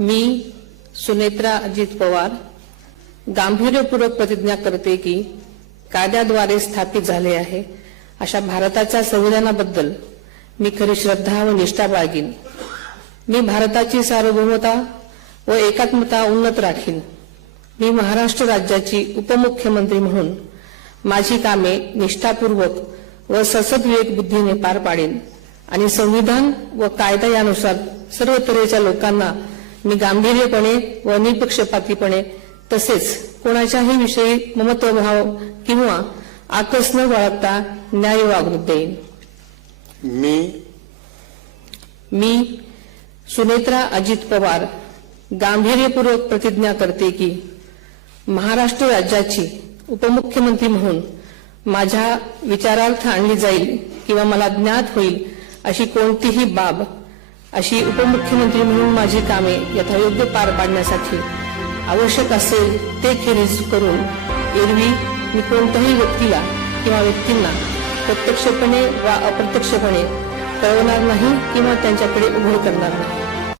मी सुनेत्रा अजित पवार गांभीर्यपूर्वक प्रतिज्ञा करते की कायद्याद्वारे स्थापित झाले आहे अशा भारताच्या संविधानाबद्दल मी खरी श्रद्धा व निष्ठा बाळगीन। मी भारताची सार्वभौमता व एकात्मता उन्नत राखीन। मी महाराष्ट्र राज्याची उपमुख्यमंत्री म्हणून माझी कामे निष्ठापूर्वक व ससद्विवेक बुद्धीने पार पाडेन आणि संविधान व कायदा यानुसार सर्व तऱ्हेच्या लोकांना मी गांभीर्यपणे व निपक्षपातीपणे तसेच कोणाच्याही विषयी ममत्वभाव किंवा आकस न बाळगता न्याय वागणूक देईन। मी सुनेत्रा अजित पवार गांभीर्यपूर्वक प्रतिज्ञा करते की महाराष्ट्र राज्याची उपमुख्यमंत्री म्हणून माझ्या विचारार्थ आणली जाईल किंवा मला ज्ञात होईल अशी कोणतीही बाब अशी उपमुख्यमंत्री म्हणून माझी कामे यथायोग्य पार पाडण्यासाठी आवश्यक असेल ते खेरीज करून एरवी मी कोणत्याही व्यक्तीला किंवा व्यक्तींना प्रत्यक्षपणे वा अप्रत्यक्षपणे कळवणार नाही किंवा त्यांच्याकडे उघड करणार नाही।